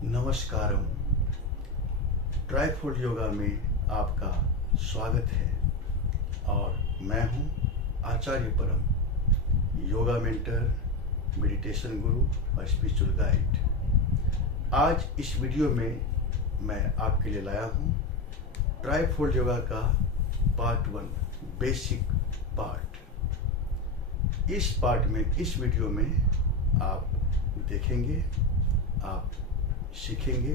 नमस्कारम। Trifold yoga में आपका स्वागत है और मैं हूं आचार्य परम, योगा मेंटर, मेडिटेशन गुरु और स्पिरिचुअल गाइड। आज इस वीडियो में मैं आपके लिए लाया हूं ट्राइफोल्ड योगा का पार्ट 1 बेसिक पार्ट। इस वीडियो में आप देखेंगे, आप सीखेंगे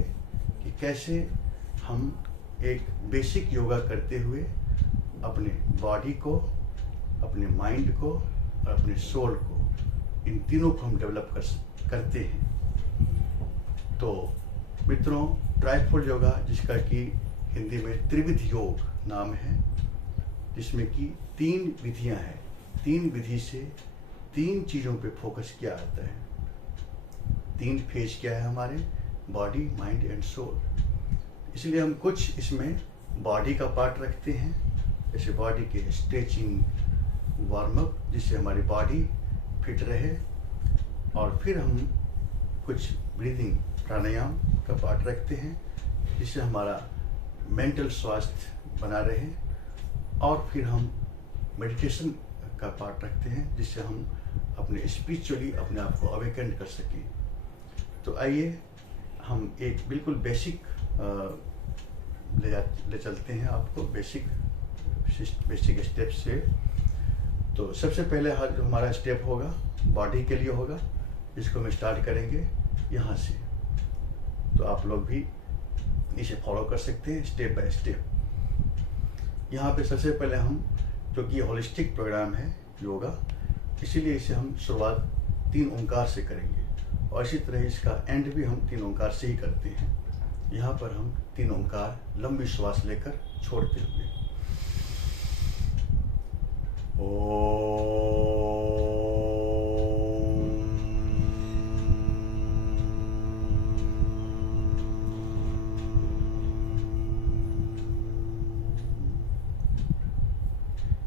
कि कैसे हम एक बेसिक योगा करते हुए अपने बॉडी को, अपने माइंड को और अपने सोल को, इन तीनों को हम डेवलप करते हैं। तो मित्रों, ट्राइफोल्ड योगा, जिसका कि हिंदी में त्रिविध योग नाम है, जिसमें कि 3 विधियां हैं। 3 विधि से 3 चीज़ों पे फोकस किया जाता है। 3 फेज क्या है हमारे, बॉडी, माइंड एंड सोल। इसलिए हम कुछ इसमें बॉडी का पार्ट रखते हैं, जैसे बॉडी के स्ट्रेचिंग, वार्म अप, जिससे हमारी बॉडी फिट रहे, और फिर हम कुछ ब्रीदिंग, प्राणायाम का पार्ट रखते हैं, जिससे हमारा मेंटल स्वास्थ्य बना रहे, और फिर हम मेडिटेशन का पार्ट रखते हैं, जिससे हम अपने स्पिरिचुअली अपने आप को अवेकन कर सकें। तो आइए हम एक बिल्कुल बेसिक ले चलते हैं आपको बेसिक स्टेप से। तो सबसे पहले जो हमारा स्टेप होगा बॉडी के लिए होगा, जिसको हम स्टार्ट करेंगे यहाँ से। तो आप लोग भी इसे फॉलो कर सकते हैं स्टेप बाय स्टेप। यहाँ पे सबसे पहले हम, जो कि होलिस्टिक प्रोग्राम है योगा, इसीलिए इसे हम शुरुआत 3 ओंकार से करेंगे, और इसी तरह इसका एंड भी हम 3 ओंकार से ही करते हैं। यहाँ पर हम 3 ओंकार लंबी श्वास लेकर छोड़ते हुए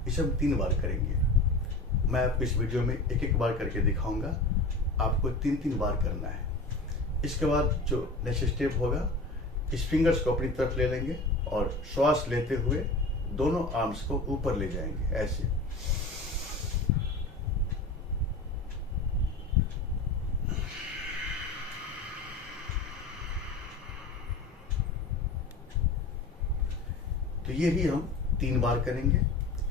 इसे हम 3 बार करेंगे। मैं आपको इस वीडियो में एक बार करके दिखाऊंगा, आपको 3 बार करना है। इसके बाद जो नेक्स्ट स्टेप होगा, इस फिंगर्स को अपनी तरफ ले लेंगे और श्वास लेते हुए दोनों आर्म्स को ऊपर ले जाएंगे, ऐसे। तो ये भी हम 3 बार करेंगे।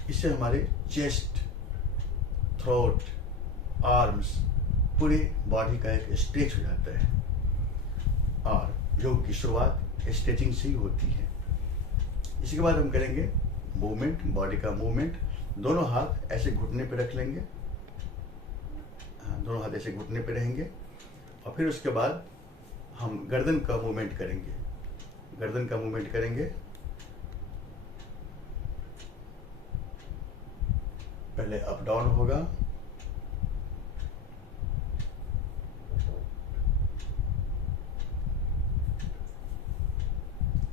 इससे हमारे चेस्ट, थ्रोट, आर्म्स, पूरे बॉडी का एक स्ट्रेच हो जाता है। और योग की शुरुआत स्ट्रेचिंग से ही होती है। इसके बाद हम करेंगे मूवमेंट, बॉडी का मूवमेंट। दोनों हाथ ऐसे घुटने पे रख लेंगे, दोनों हाथ ऐसे घुटने पे रहेंगे, और फिर उसके बाद हम गर्दन का मूवमेंट करेंगे। गर्दन का मूवमेंट करेंगे, पहले अप डाउन होगा,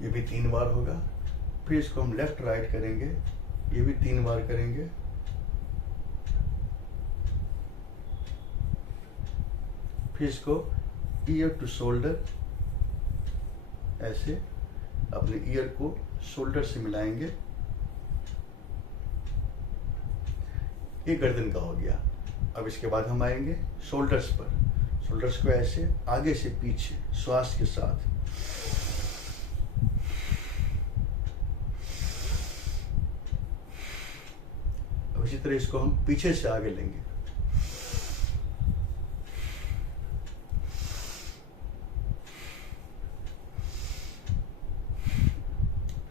ये भी 3 बार होगा। फिर इसको हम लेफ्ट राइट करेंगे, ये भी 3 बार करेंगे। फिर इसको ईयर टू शोल्डर, ऐसे अपने ईयर को शोल्डर से मिलाएंगे। ये गर्दन का हो गया। अब इसके बाद हम आएंगे शोल्डर्स पर। शोल्डर्स को ऐसे आगे से पीछे श्वास के साथ, इसी तरह इसको हम पीछे से आगे लेंगे।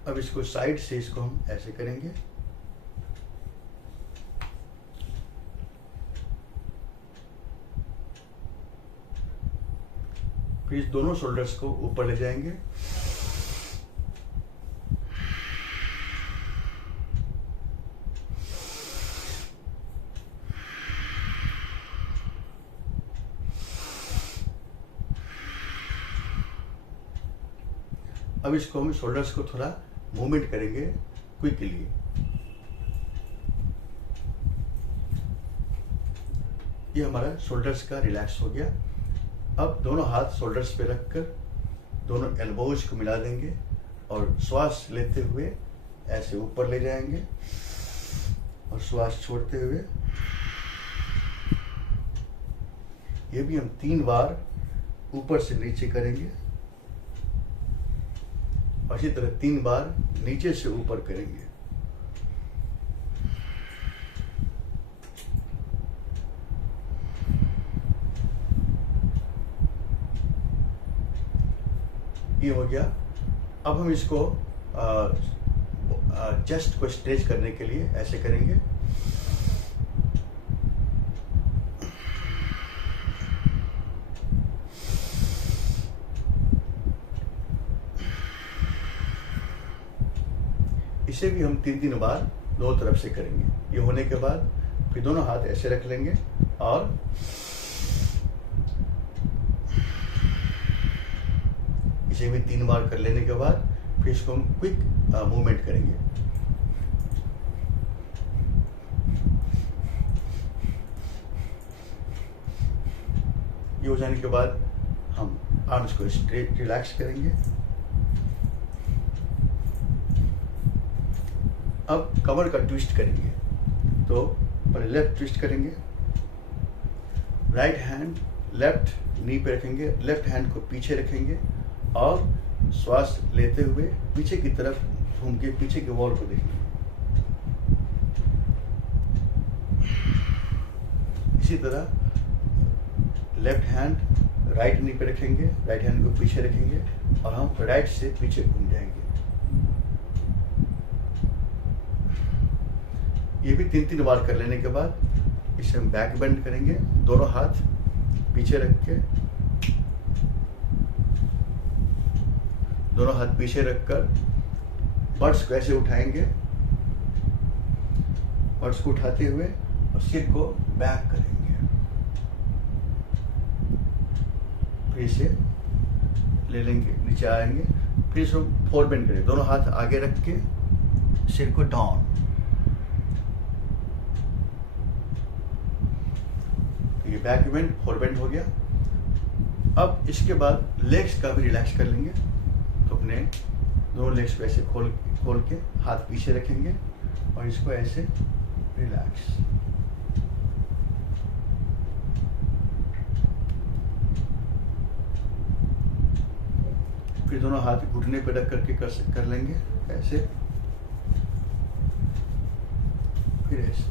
अब इसको साइड से इसको हम ऐसे करेंगे। फिर इस दोनों शोल्डर्स को ऊपर ले जाएंगे। अब इसको हम शोल्डर्स को थोड़ा मूवमेंट करेंगे क्विकली। ये हमारा शोल्डर्स का रिलैक्स हो गया। अब दोनों हाथ शोल्डर्स पे रखकर दोनों एल्बोज को मिला देंगे और श्वास लेते हुए ऐसे ऊपर ले जाएंगे और श्वास छोड़ते हुए ये भी हम 3 बार ऊपर से नीचे करेंगे और इसी तरह 3 बार नीचे से ऊपर करेंगे। ये हो गया। अब हम इसको चेस्ट को स्ट्रेच करने के लिए ऐसे करेंगे। इसे भी हम 3 बार दोनों तरफ से करेंगे। ये होने के बाद फिर दोनों हाथ ऐसे रख लेंगे और इसे भी 3 बार कर लेने के बाद फिर इसको हम क्विक मूवमेंट करेंगे। ये हो जाने के बाद हम आर्म्स को स्ट्रेट रिलैक्स करेंगे। अब कमर का ट्विस्ट करेंगे। तो पहले लेफ्ट ट्विस्ट करेंगे, राइट हैंड लेफ्ट नी पे रखेंगे, लेफ्ट हैंड को पीछे रखेंगे और श्वास लेते हुए पीछे की तरफ घूम के पीछे के वॉल को देखेंगे। इसी तरह लेफ्ट हैंड राइट नी पे रखेंगे, राइट हैंड को पीछे रखेंगे और हम राइट से पीछे घूम जाएंगे। ये भी 3 बार कर लेने के बाद इसे हम बैक बेंड करेंगे। दोनों हाथ पीछे रख के, दोनों हाथ पीछे रखकर बट्स को ऐसे उठाएंगे, बट्स को उठाते हुए और सिर को बैक करेंगे। फिर इसे ले लेंगे, नीचे आएंगे, फिर इसे फोर बेंड करेंगे। दोनों हाथ आगे रख के सिर को डाउन। ये बैक बेंड, फोर बेंड हो गया। अब इसके बाद लेग्स का भी रिलैक्स कर लेंगे। तो अपने दोनों लेग्स को ऐसे खोल के हाथ पीछे रखेंगे और इसको ऐसे रिलैक्स। फिर दोनों हाथ घुटने पे रख करके कर लेंगे ऐसे, फिर ऐसे।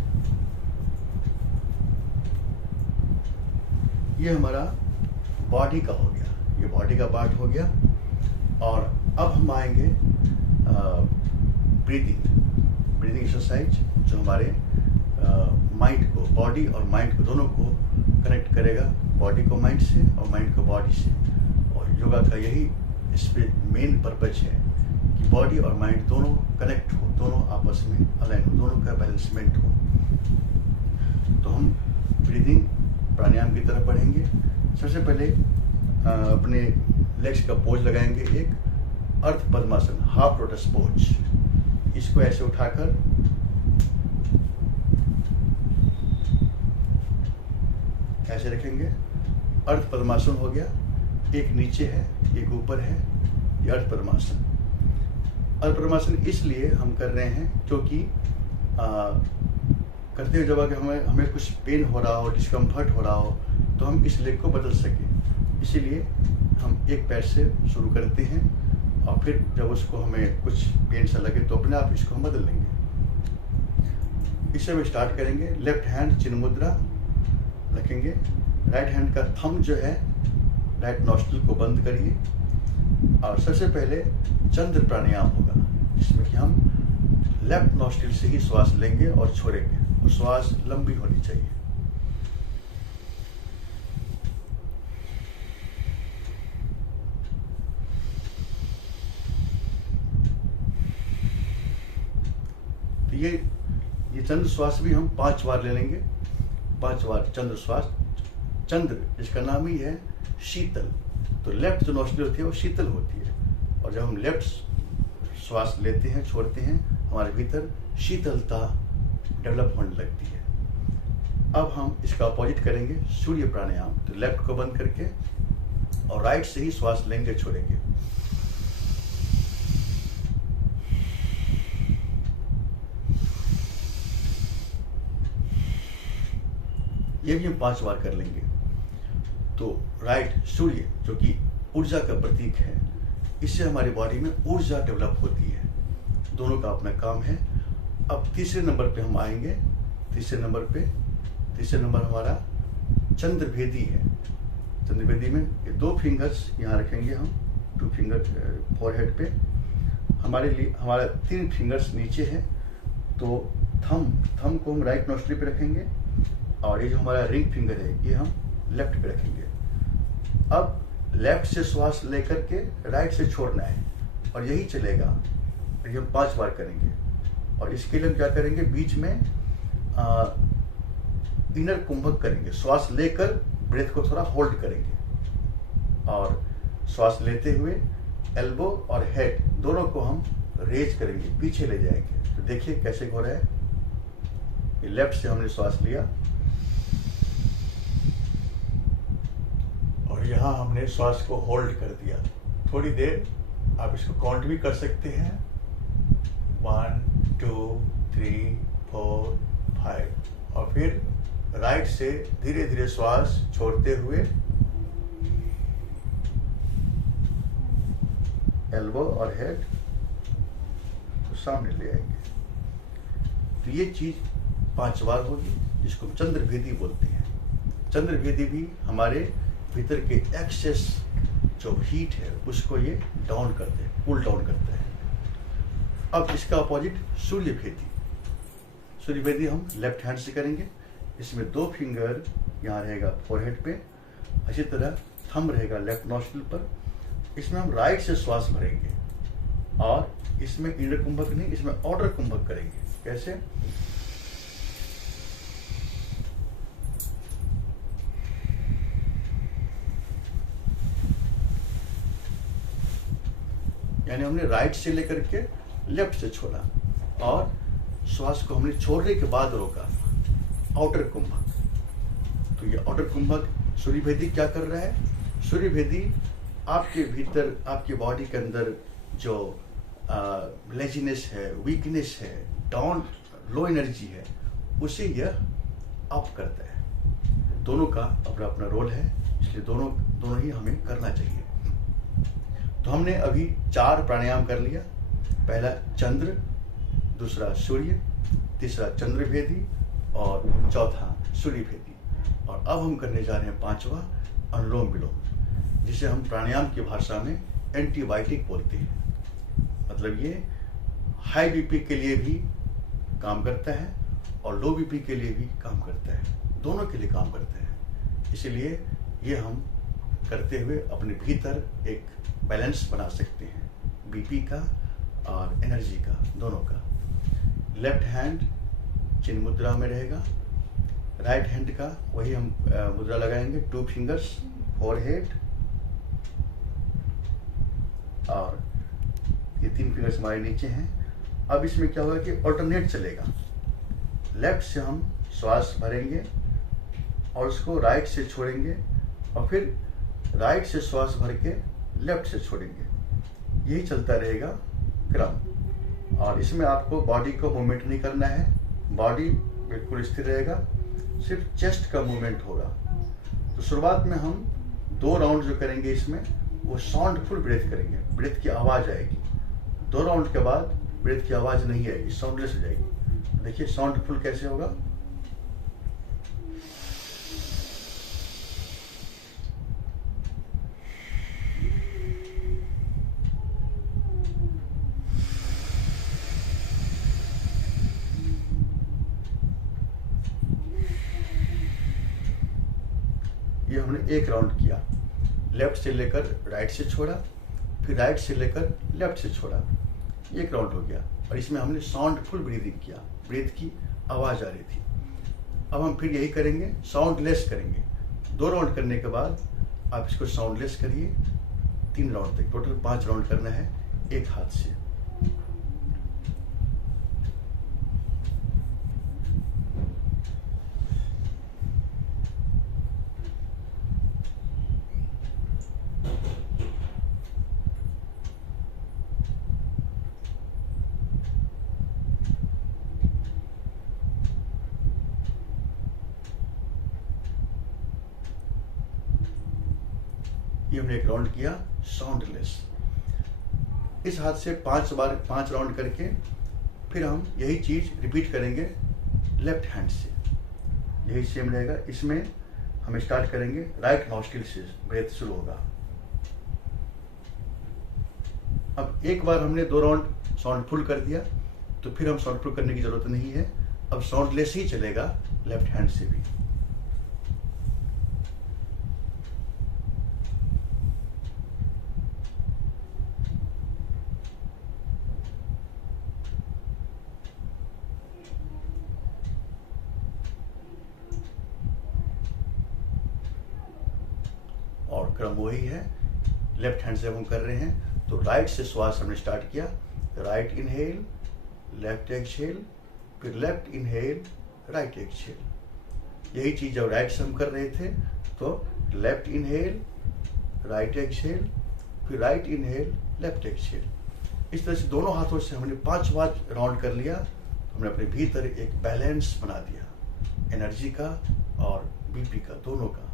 ये हमारा बॉडी का हो गया, ये बॉडी का पार्ट हो गया। और अब हम आएंगे ब्रीदिंग एक्सरसाइज, जो हमारे माइंड को, बॉडी और माइंड को दोनों को कनेक्ट करेगा, बॉडी को माइंड से और माइंड को बॉडी से। और योगा का यही इस पे मेन पर्पज है कि बॉडी और माइंड दोनों कनेक्ट हो, दोनों आपस में अलाइन हो, दोनों का बैलेंसमेंट हो। तो हम ब्रीदिंग प्राणायाम की तरफ बढ़ेंगे। सबसे पहले अपने लेग्स का पोज लगाएंगे, एक अर्ध पद्मासन, हाफ लोटस पोज। इसको ऐसे उठाकर ऐसे रखेंगे, अर्ध पद्मासन हो गया। एक नीचे है, एक ऊपर है, ये अर्ध पद्मासन। अर्ध पद्मासन इसलिए हम कर रहे हैं क्योंकि करते हुए जब अगर हमें कुछ पेन हो रहा हो, डिस्कम्फर्ट हो रहा हो, तो हम इस लेग को बदल सकें। इसीलिए हम एक पैर से शुरू करते हैं और फिर जब उसको हमें कुछ पेन सा लगे तो अपने आप इसको हम बदल लेंगे। इससे हम स्टार्ट करेंगे। लेफ्ट हैंड चिन्ह मुद्रा रखेंगे, राइट हैंड का थंब जो है राइट नॉस्ट्रिल को बंद करिए और सबसे पहले चंद्र प्राणायाम होगा, जिसमें कि हम लेफ्ट नॉस्ट्रिल से ही श्वास लेंगे और छोड़ेंगे और श्वास लंबी होनी चाहिए। तो ये चंद्र श्वास भी हम 5 बार ले लेंगे। 5 बार चंद्र श्वास। चंद्र इसका नाम ही है शीतल। तो लेफ्ट जो नॉस्ट्रिल होती है वो शीतल होती है और जब हम लेफ्ट श्वास लेते हैं, छोड़ते हैं, हमारे भीतर शीतलता डेवलप होने लगती है। अब हम इसका अपोजिट करेंगे, सूर्य प्राणायाम। तो लेफ्ट को बंद करके और राइट से ही श्वास लेंगे, छोड़ेंगे। ये भी हम 5 बार कर लेंगे। तो राइट सूर्य जो कि ऊर्जा का प्रतीक है, इससे हमारी बॉडी में ऊर्जा डेवलप होती है। दोनों का अपना काम है। अब तीसरे नंबर पे हम आएंगे। तीसरे नंबर हमारा चंद्रभेदी है। चंद्रभेदी में ये 2 फिंगर्स यहाँ रखेंगे हम, 2 फिंगर फोरहेड पे। हमारे लिए हमारा 3 फिंगर्स नीचे है। तो थम को हम राइट नोस्ट्री पे रखेंगे और ये जो हमारा रिंग फिंगर है ये हम लेफ्ट पे रखेंगे। अब लेफ्ट से श्वास लेकर के राइट से छोड़ना है और यही चलेगा। ये हम 5 बार करेंगे। और इसके लिए हम क्या करेंगे, बीच में इनर कुंभक करेंगे। श्वास लेकर ब्रेथ को थोड़ा होल्ड करेंगे और श्वास लेते हुए एल्बो और हेड दोनों को हम रेज करेंगे, पीछे ले जाएंगे। तो देखिए कैसे हो रहा है। ये लेफ्ट से हमने श्वास लिया और यहाँ हमने श्वास को होल्ड कर दिया थोड़ी देर। आप इसको काउंट भी कर सकते हैं, 1 2 3 4 5। और फिर राइट से धीरे धीरे श्वास छोड़ते हुए एल्बो और हेड को सामने ले आएंगे। तो ये चीज 5 बार होगी, जिसको हम चंद्रभेदी बोलते हैं। चंद्रभेदी भी हमारे भीतर के एक्सेस जो हीट है उसको ये डाउन करते हैं, कूल डाउन करते हैं। अब इसका अपोजिट सूर्यभेदी। सूर्यभेदी हम लेफ्ट हैंड से करेंगे। इसमें 2 फिंगर यहाँ रहेगा फोरहेड पे, अच्छी तरह थंब रहेगा लेफ्ट नॉस्ट्रिल पर। इसमें हम राइट से श्वास भरेंगे और इसमें इनर कुंभक नहीं, इसमें आउटर कुंभक करेंगे। कैसे? यानी हमने राइट से लेकर के लेफ्ट से छोड़ा और श्वास को हमने छोड़ने के बाद रोका, आउटर कुंभक। तो ये आउटर कुंभक सूर्यभेदी क्या कर रहा है? सूर्यभेदी आपके भीतर, आपकी बॉडी के अंदर जो लेजीनेस है, वीकनेस है, डाउन लो एनर्जी है, उसे यह अप करता है। दोनों का अपना अपना रोल है, इसलिए दोनों ही हमें करना चाहिए। तो हमने अभी 4 प्राणायाम कर लिया। पहला चंद्र, दूसरा सूर्य, तीसरा चंद्रभेदी और चौथा सूर्यभेदी। और अब हम करने जा रहे हैं 5वां अनुलोम विलोम, जिसे हम प्राणायाम की भाषा में एंटीबायोटिक बोलते हैं। मतलब ये हाई बीपी के लिए भी काम करता है और लो बीपी के लिए भी काम करता है, दोनों के लिए काम करता है। इसलिए ये हम करते हुए अपने भीतर एक बैलेंस बना सकते हैं, बीपी का और एनर्जी का, दोनों का। लेफ्ट हैंड चिन्ह मुद्रा में रहेगा, राइट हैंड का वही हम मुद्रा लगाएंगे, 2 फिंगर्स फोरहेड और ये 3 फिंगर्स हमारे नीचे हैं। अब इसमें क्या होगा कि ऑल्टरनेट चलेगा। लेफ्ट से हम श्वास भरेंगे और उसको राइट से छोड़ेंगे और फिर राइट से श्वास भर के लेफ्ट से छोड़ेंगे। यही चलता रहेगा क्रम। और इसमें आपको बॉडी को मूवमेंट नहीं करना है, बॉडी बिल्कुल स्थिर रहेगा, सिर्फ चेस्ट का मूवमेंट होगा। तो शुरुआत में हम 2 राउंड जो करेंगे इसमें वो साउंडफुल ब्रेथ करेंगे, ब्रेथ की आवाज आएगी। 2 राउंड के बाद ब्रेथ की आवाज नहीं आएगी, साउंडलेस हो जाएगी। देखिए साउंडफुल कैसे होगा। ये हमने 1 राउंड किया। लेफ्ट से लेकर राइट से छोड़ा, फिर राइट से लेकर लेफ्ट से छोड़ा, 1 राउंड हो गया। और इसमें हमने साउंडफुल ब्रीदिंग किया, ब्रेथ की आवाज आ रही थी। अब हम फिर यही करेंगे, साउंडलेस करेंगे। 2 राउंड करने के बाद आप इसको साउंडलेस करिए 3 राउंड तक, टोटल 5 राउंड करना है एक हाथ से। ये हमने एक राउंड किया साउंडलेस। इस हाथ से 5 राउंड करके फिर हम यही चीज रिपीट करेंगे लेफ्ट हैंड से। यही सेम रहेगा। इसमें हम स्टार्ट करेंगे राइट नॉस्ट्रिल से, ब्रेथ शुरू होगा। अब एक बार हमने 2 राउंड साउंड फुल कर दिया तो फिर हम साउंड फुल करने की जरूरत नहीं है। अब साउंडलेस ही चलेगा लेफ्ट हैंड से भी। और क्रम वही है, लेफ्ट हैंड से हम कर रहे हैं तो राइट से श्वास हमने स्टार्ट किया। राइट इनहेल, लेफ्ट एक्सहेल, फिर लेफ्ट इनहेल, राइट एक्सहेल। यही चीज जब राइट से हम कर रहे थे तो लेफ्ट इनहेल, राइट एक्सहेल, फिर राइट इनहेल, लेफ्ट एक्सहेल। इस तरह से दोनों हाथों से हमने 5 बार राउंड कर लिया। हमने अपने भीतर एक बैलेंस बना दिया, एनर्जी का और बीपी का, दोनों का।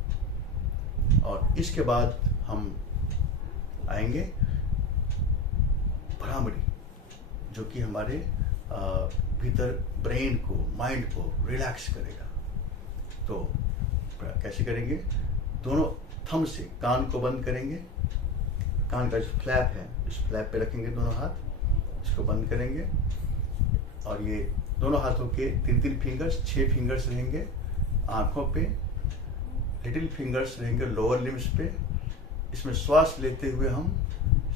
और इसके बाद हम आएंगे भ्रामरी, जो कि हमारे भीतर ब्रेन को, माइंड को रिलैक्स करेगा। तो कैसे करेंगे? दोनों थंब से कान को बंद करेंगे। कान का जो फ्लैप है, इस फ्लैप पे रखेंगे दोनों हाथ, इसको बंद करेंगे। और ये दोनों हाथों के 3-3 फिंगर्स, 6 फिंगर्स रहेंगे आंखों पे, लिटिल फिंगर्स रहेंगे लोअर लिम्स पे। इसमें श्वास लेते हुए हम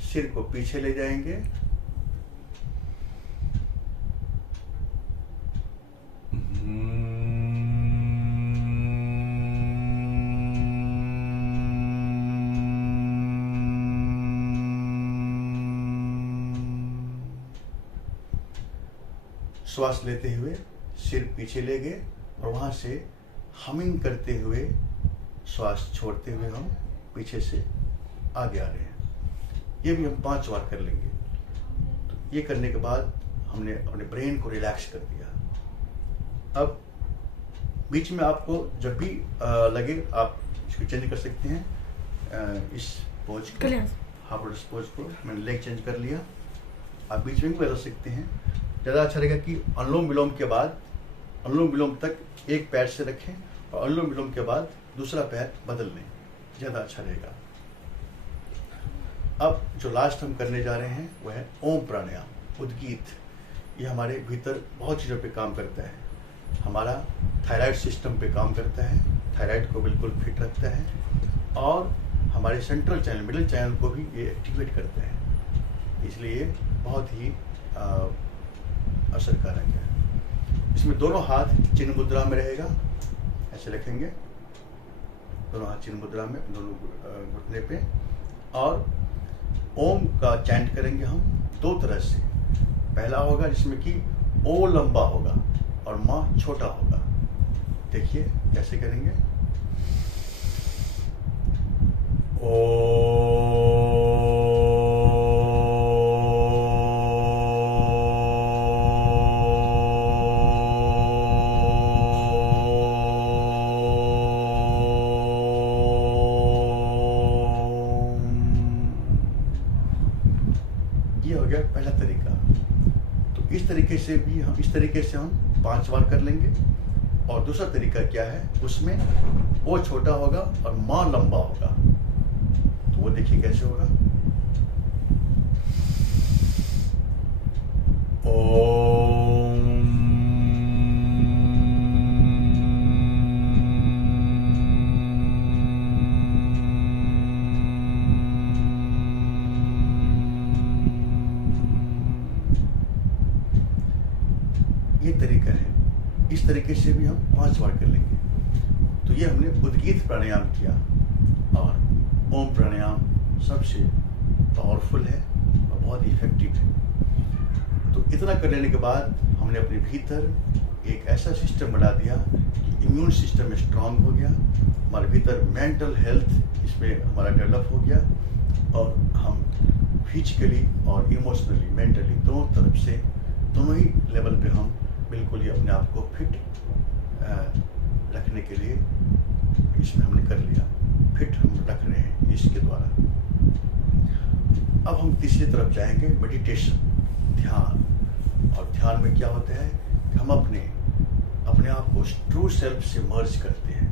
सिर को पीछे ले जाएंगे। श्वास लेते हुए सिर पीछे ले गए और वहां से हमिंग करते हुए श्वास छोड़ते हुए हम पीछे से आगे आ रहे हैं। ये भी हम 5 बार कर लेंगे। तो ये करने के बाद हमने अपने ब्रेन को रिलैक्स कर दिया। अब बीच में आपको जब भी लगे आप इसको चेंज कर सकते हैं। इस पोज को, हाफ लोटस पोज को मैंने लेग चेंज कर लिया। आप बीच में भी बदल सकते हैं। ज़्यादा अच्छा रहेगा कि अनुलोम विलोम के बाद अनुलोम विलोम तक एक पैर से रखें और अनुलोम विलोम के बाद दूसरा पैर बदल लें, ज़्यादा अच्छा रहेगा। अब जो लास्ट हम करने जा रहे हैं वह है ओम प्राणायाम, उद्गीत। ये हमारे भीतर बहुत चीज़ों पे काम करता है। हमारा थायराइड सिस्टम पे काम करता है, थायराइड को बिल्कुल फिट रखता है और हमारे सेंट्रल चैनल, मिडिल चैनल को भी ये एक्टिवेट करता है। इसलिए बहुत ही असरकारक है। इसमें दोनों हाथ चिन्ह मुद्रा में रहेगा, ऐसे रखेंगे दोनों हाथ चिन्ह मुद्रा में, दोनों घुटने पे। और ओम का चैंट करेंगे हम 2 तरह से। पहला होगा जिसमें कि ओ लंबा होगा और माँ छोटा होगा। देखिए कैसे करेंगे। ओ हो गया पहला तरीका। तो इस तरीके से भी हम 5 बार कर लेंगे। और दूसरा तरीका क्या है, उसमें ओ छोटा होगा और माँ लंबा होगा। तो वो देखिए कैसे होगा। ये तरीका है। इस तरीके से भी हम 5 बार कर लेंगे। तो ये हमने उद्गीत प्राणायाम किया। और ओम प्राणायाम सबसे पावरफुल है और बहुत इफेक्टिव है। तो इतना कर लेने के बाद हमने अपने भीतर एक ऐसा सिस्टम बना दिया कि इम्यून सिस्टम स्ट्रांग हो गया। हमारे भीतर मेंटल हेल्थ इसमें हमारा डेवलप हो गया और हम फिजिकली और इमोशनली, मेंटली दोनों तरफ से, दोनों ही लेवल पे हम बिल्कुल ही अपने आप को फिट रखने के लिए इसमें हमने कर लिया। फिट हम रख रहे हैं इसके द्वारा। अब हम तीसरी तरफ जाएंगे, मेडिटेशन, ध्यान। और ध्यान में क्या होता है कि हम अपने आप को ट्रू सेल्फ से मर्ज करते हैं,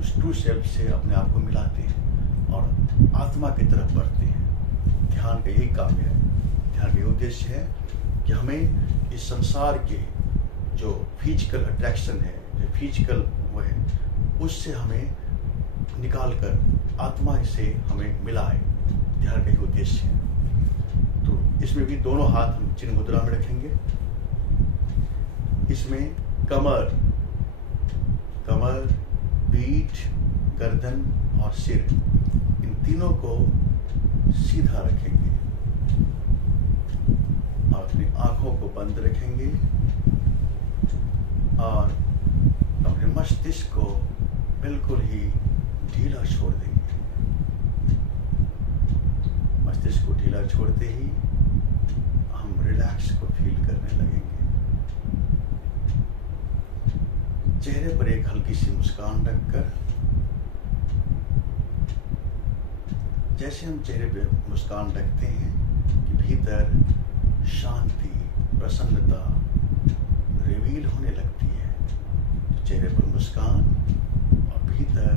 उस ट्रू सेल्फ से अपने आप को मिलाते हैं और आत्मा की तरफ बढ़ते हैं। ध्यान का यही काम है, ध्यान का उद्देश्य है कि हमें इस संसार के जो फिजिकल अट्रैक्शन है, जो फिजिकल वो है, उससे हमें निकाल कर आत्मा से हमें मिलाए। ध्यान का एक उद्देश्य है। तो इसमें भी दोनों हाथ हम चिन्ह मुद्रा में रखेंगे। इसमें कमर, पीठ, गर्दन और सिर, इन तीनों को सीधा रखेंगे और अपनी आंखों को बंद रखेंगे और अपने मस्तिष्क को बिल्कुल ही ढीला छोड़ देंगे। मस्तिष्क को ढीला छोड़ते ही हम रिलैक्स को फील करने लगेंगे। चेहरे पर एक हल्की सी मुस्कान रखकर, जैसे हम चेहरे पे मुस्कान रखते हैं कि भीतर शांति, प्रसन्नता रिवील होने लगती है। तो चेहरे पर मुस्कान और भीतर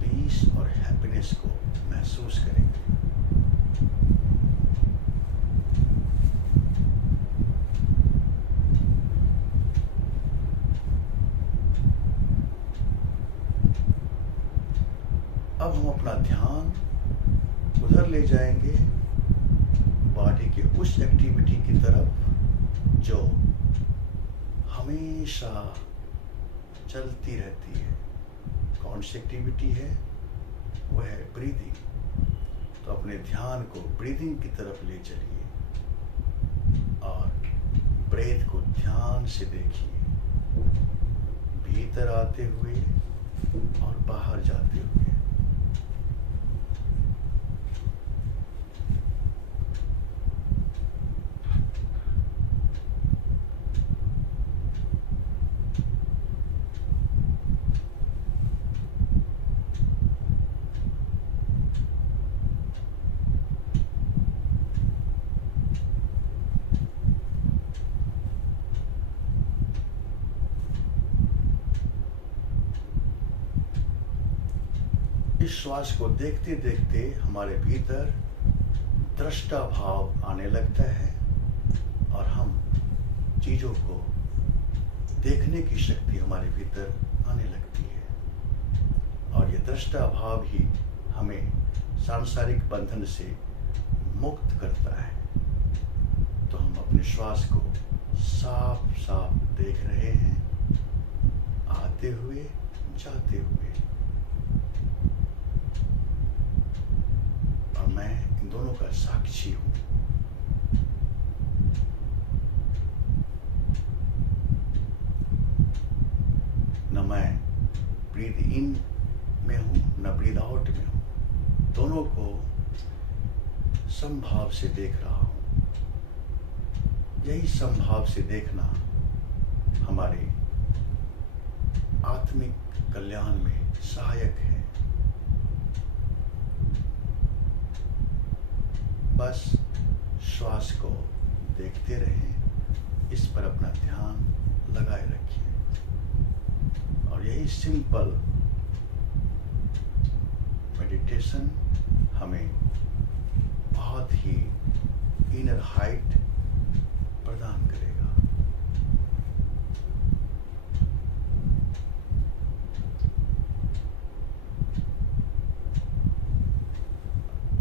पीस और हैप्पीनेस को महसूस करेंगे। अब हम अपना ध्यान उधर ले जाएंगे, बॉडी के उस एक्टिविटी की तरफ जो हमेशा चलती रहती है। कौन सी एक्टिविटी है? वह है ब्रीदिंग। तो अपने ध्यान को ब्रीदिंग की तरफ ले चलिए और ब्रेथ को ध्यान से देखिए, भीतर आते हुए और बाहर जाते हुए। इस श्वास को देखते देखते हमारे भीतर दृष्टा भाव आने लगता है और हम चीजों को देखने की शक्ति हमारे भीतर आने लगती है। और ये दृष्टा भाव ही हमें सांसारिक बंधन से मुक्त करता है। तो हम अपने श्वास को साफ साफ देख रहे हैं, आते हुए, जाते हुए। और मैं इन दोनों का साक्षी हूं। न मैं ब्रीद इन में हूं, न ब्रीद आउट में हूं। दोनों को समभाव से देख रहा हूं। यही समभाव से देखना हमारे आत्मिक कल्याण में सहायक है। बस श्वास को देखते रहें, इस पर अपना ध्यान लगाए रखिए। और यही सिंपल मेडिटेशन हमें बहुत ही इनर हाइट प्रदान करेगा।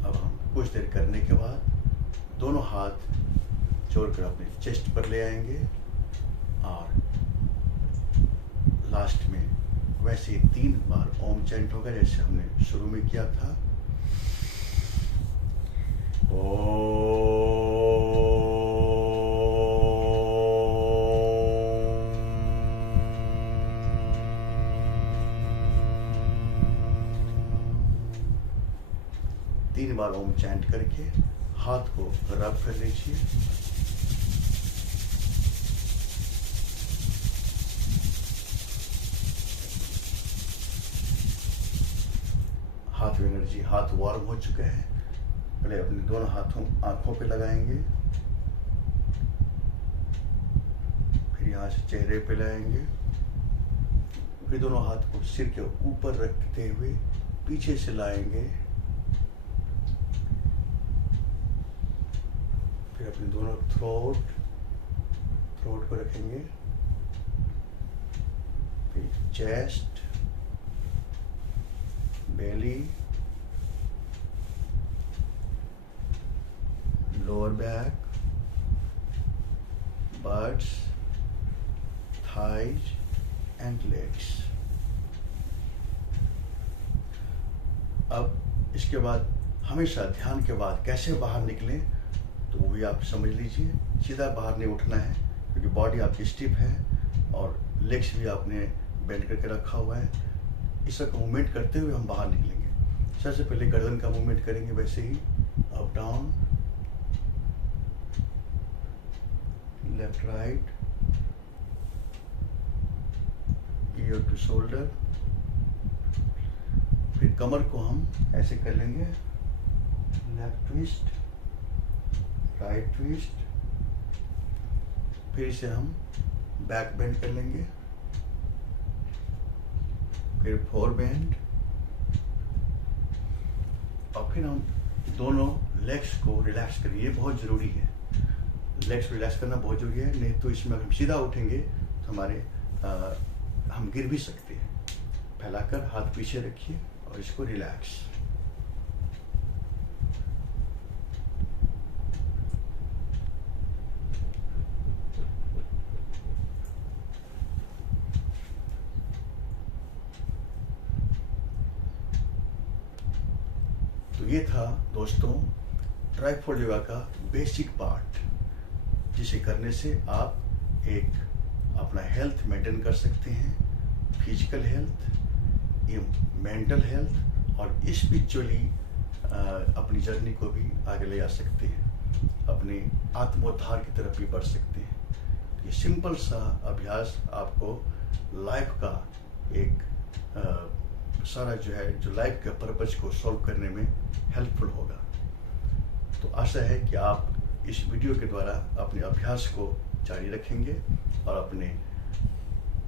अब हम कुछ देर करने के बाद दोनों हाथ जोड़कर अपने चेस्ट पर ले आएंगे और लास्ट में वैसे ही 3 बार ओम चैंट होगा जैसे हमने शुरू में किया था। तीन बार ओम चैंट करके हाथ को रब कर लीजिए। हाथ में एनर्जी, हाथ वार्म हो चुका है। पहले अपने दोनों हाथों आंखों पे लगाएंगे, फिर यहाँ से चेहरे पे लाएंगे, फिर दोनों हाथ को सिर के ऊपर रखते हुए पीछे से लाएंगे, फिर अपने दोनों थ्रोट को रखेंगे, फिर chest, belly, lower back, butts, thighs and legs. अब इसके बाद हमेशा ध्यान के बाद कैसे बाहर निकलें तो वो भी आप समझ लीजिए। सीधा बाहर नहीं उठना है क्योंकि बॉडी आपकी स्टिफ है और लेग्स भी आपने बेंड करके रखा हुआ है। इस वक्त मूवमेंट करते हुए हम बाहर निकलेंगे। सबसे पहले गर्दन का मूवमेंट करेंगे, वैसे ही up down, left right, ear to shoulder. फिर कमर को हम ऐसे कर लेंगे, लेफ्ट ट्विस्ट, राइट ट्विस्ट, फिर इसे हम बैक बेंड कर लेंगे, फिर फोर बेंड, और फिर हम दोनों लेग्स को रिलैक्स करेंगे। ये बहुत जरूरी है, लेग्स को रिलैक्स करना बहुत जरूरी है, नहीं तो इसमें अगर हम सीधा उठेंगे तो हम गिर भी सकते हैं। फैलाकर हाथ पीछे रखिए और इसको रिलैक्स। तो ये था दोस्तों ट्राइफोल्ड योगा का बेसिक पार्ट, जिसे करने से आप एक अपना हेल्थ मेंटेन कर सकते हैं, फिजिकल हेल्थ, मेंटल हेल्थ और स्पिरिचुअली अपनी जर्नी को भी आगे ले जा सकते हैं, अपने आत्मोद्धार की तरफ भी बढ़ सकते हैं। तो ये सिंपल सा अभ्यास आपको लाइफ का एक सारा जो लाइफ के पर्पज को सॉल्व करने में हेल्पफुल होगा। तो आशा है कि आप इस वीडियो के द्वारा अपने अभ्यास को जारी रखेंगे और अपने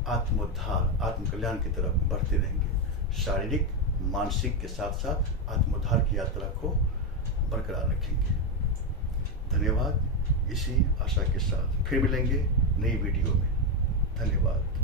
आत्मोद्धार, आत्मकल्याण की तरफ बढ़ते रहेंगे। शारीरिक, मानसिक के साथ साथ आत्मोद्धार की यात्रा को बरकरार रखेंगे। धन्यवाद। इसी आशा के साथ फिर मिलेंगे नई वीडियो में। धन्यवाद।